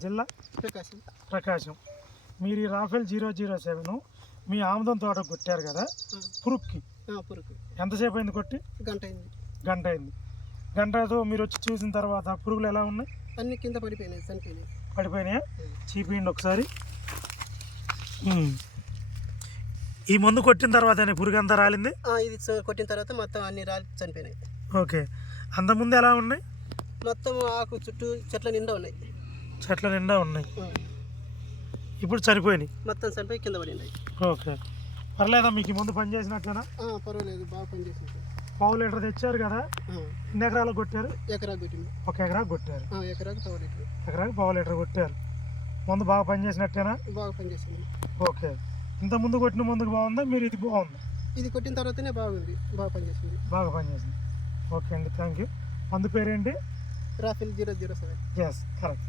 జిల్లా ప్రకాశం. ప్రకాశం. మీరు ఈ రాఫెల్ జీరో జీరో సెవెన్ మీ ఆముదం తోట కొట్టారు కదా పురుక్కి. పురుగు ఎంతసేపు అయింది కొట్టి? గంట అయింది. గంట అయింది. గంటతో మీరు వచ్చి చూసిన తర్వాత పురుగులు ఎలా ఉన్నాయి? అన్ని కింద పడిపోయినాయి చనిపోయినాయి. పడిపోయినాయా? చీపియండి ఒకసారి. ఈ మందు కొట్టిన తర్వాత పురుగు అంతా రాలింది? ఇది కొట్టిన తర్వాత మొత్తం అన్ని రాలి చనిపోయినాయి. ఓకే. అంతకుముందు ఎలా ఉన్నాయి? మొత్తం ఆకు చుట్టూ చెట్ల నిండా ఉన్నాయి. చెట్ల నిండా ఉన్నాయి. ఇప్పుడు చనిపోయినాయి మొత్తం చనిపోయి కింద పడినాయి ఓకే. పర్లేదా మీకు? ముందు పని చేసినట్టేనా ఆ, పర్వాలేదు. బాగా పనిచేసింది సార్. పావు లీటర్ తెచ్చారు కదా? ఎన్ని ఎకరాలు కొట్టారు? ఎకరాకు కొట్టింది. ఒక ఎకరాకు కొట్టారు. ఎకరాకు పవర్ లీటర్. ఎకరాకు పావు లీటర్ కొట్టారు. ముందు బాగా పని చేసినట్టేనా బాగా పనిచేసింది ఓకే. ఇంత ముందు కొట్టిన ముందుకు బాగుందా? మీరు ఇది బాగుంది? ఇది కొట్టిన తర్వాతనే బాగుంది. బాగా పనిచేసింది బాగా పనిచేసింది ఓకే అండి. Thank you. మందు పేరేంటి? Rafale zero zero seven. Yes correct